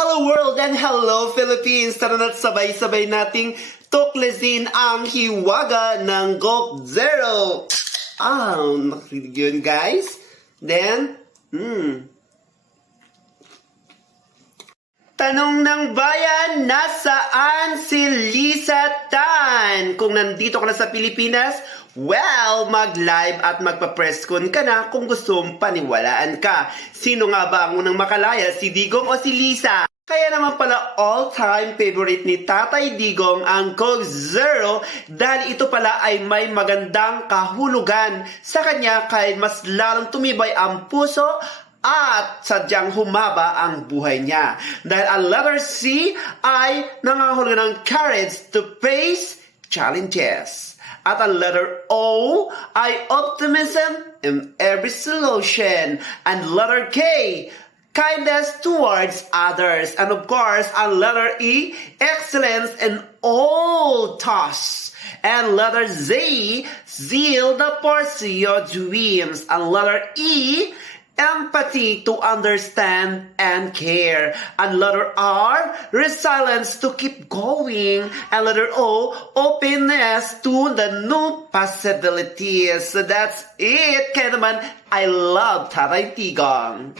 Hello world and hello Philippines! Tara na't sabay-sabay nating tuklasin ang hiwaga ng Coke Zero. Nakikinig yun guys. Then, Tanong ng bayan, nasaan si Lisa Tan? Kung nandito ka na sa Pilipinas, well, mag-live at magpa-press con ka na kung gusto mong paniwalaan ka. Sino nga ba ang unang makalaya, si Digong o si Lisa? Kaya naman pala all-time favorite ni Tatay Digong ang Coke Zero dahil ito pala ay may magandang kahulugan sa kanya kahit mas lalong tumibay ang puso at sadyang humaba ang buhay niya. Dahil ang letter C ay nangangahulugan ng courage to face challenges. At ang letter O ay optimism in every solution. And letter K, kindness towards others. And of course, ang letter E, excellence in all tasks. And letter Z, zeal the pursuit of dreams. And letter E, empathy to understand and care. And letter R, resilience to keep going. And letter O, openness to the new possibilities. So that's it. Kaya naman, I love Tatay Digong.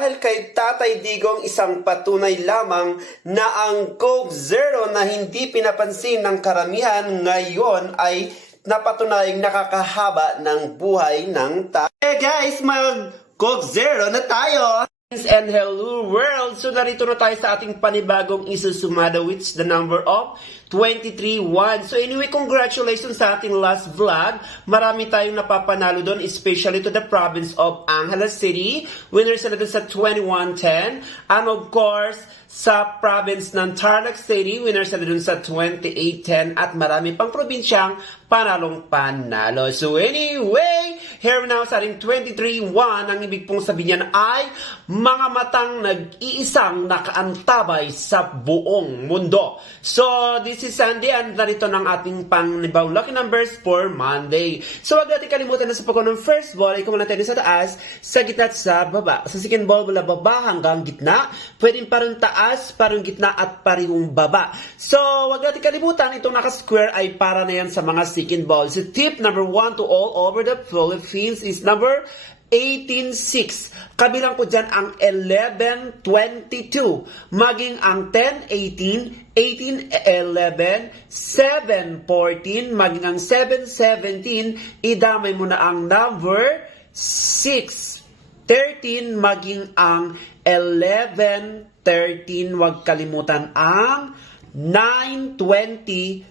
Dahil kay Tatay Digong isang patunay lamang na ang Coke Zero na hindi pinapansin ng karamihan ngayon ay napatunayang nakakahaba ng buhay ng tao. Guys, mag-Coke Zero na tayo! And hello world! So narito na tayo sa ating panibagong isusumada which the number of 23-1. So anyway, congratulations sa ating last vlog. Marami tayong napapanalo doon, especially to the province of Angeles City. Winner sila doon sa 21-10. And of course, sa province ng Tarlac City, winner sila doon sa 28-10. At marami pang probinsyang panalong panalo. So anyway, here now sa ating 23-1, ang ibig pong sabihin niyan ay mga matang nag-iisang nakaantabay sa buong mundo. So this is Sunday and narito ng ating pangnibawang lucky numbers for Monday. So wag natin kalimutan na sa pagkuha ng first ball ay kumuna tayo sa taas, sa gitna at sa baba. Sa second ball mula baba hanggang gitna, pwedeng parang taas, parang gitna at parehong baba. So wag natin kalimutan, itong naka-square ay para na yan sa mga second ball. So tip number 1 to all over the Philippines is number 18-6. Kabilang ko dyan ang 11-22. Maging ang 10-18, 18-11, 7-14, maging ang 7-17, idamay mo na ang number 6-13, maging ang 11-13. Huwag kalimutan ang 9-22.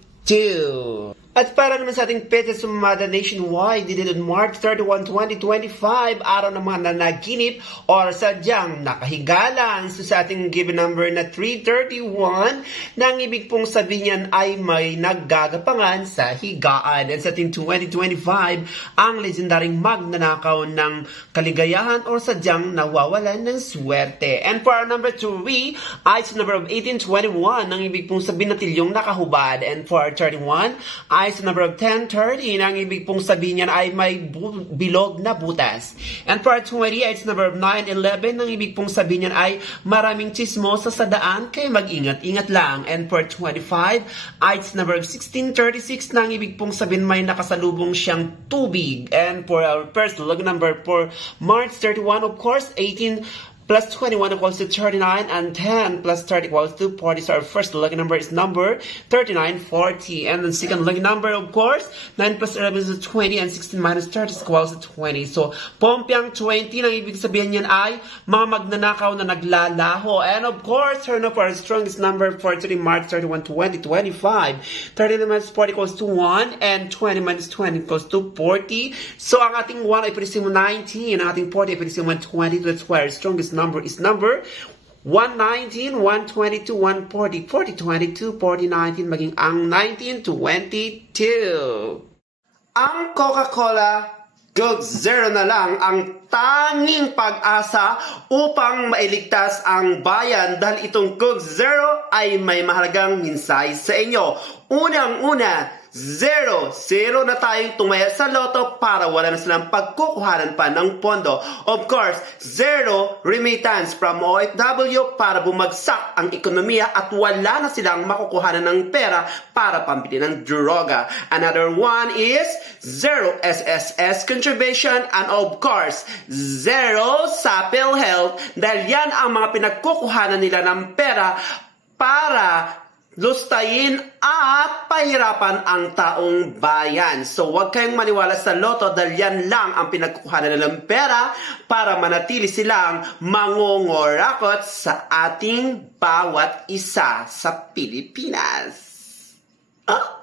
At para naman sa ating Petsa Sumada Nationwide, did on March 31, 2025, araw ng mga nanaginip or sadyang nakahigalan. So sa ating given number na 331, na ang ibig pong sabihin niyan ay may naggagapangan sa higaan. And sa ating 2025, ang legendaring magnanakaw ng kaligayahan or sadyang nawawalan ng swerte. And for our number 3, ay sa number of 1821, ang ibig pong sabihin na tilyong nakahubad. And for our 31, ay sa number of 1030, ang ibig pong sabihin niyan ay may bilog na butas. And for 20, ay sa number of 911, ang ibig pong sabihin niyan ay maraming chismosa sa daan, kaya mag-ingat-ingat lang. And for 25, ay sa number of 1636, na ang ibig pong sabihin may nakasalubong siyang tubig. And for our first lucky number for March 31, of course, 18 plus 21 equals to 39, and 10 plus 30 equals to 40. So our first lucky number is number 3940. And the second lucky number, of course, 9 plus 11 is 20, and 16 minus 30 equals to 20. So, pompyang 20, nang ibig sabihin niyan ay mga magnanakaw na naglalaho. And of course, turn up our strongest number for today, March 31, 2025. 30 minus 40 equals to 1, and 20 minus 20 equals to 40. So, ang ating 1 ay pwedeng 19, ang ating 40 ay pwedeng 20. That's why our strongest number is number 119, 122, 140, 40, 22, 40, 19, maging ang 1922. Ang Coca-Cola Coke Zero na lang ang tanging pag-asa upang mailigtas ang bayan dahil itong Coke Zero ay may mahalagang mensahe sa inyo. Unang-una, Zero. Zero na tayong tumaya sa loto para wala na silang pagkukuhanan pa ng pondo. Of course, zero remittance from OFW para bumagsak ang ekonomiya at wala na silang makukuhanan ng pera para pambili ng droga. Another one is zero SSS contribution and of course, zero sa PhilHealth dahil yan ang mga pinagkukuhanan nila ng pera para lustayin at pahirapan ang taong bayan. So huwag kayong maniwala sa loto dahil yan lang ang pinagkukuhanan nilang pera para manatili silang mangungurakot sa ating bawat isa sa Pilipinas. Ah?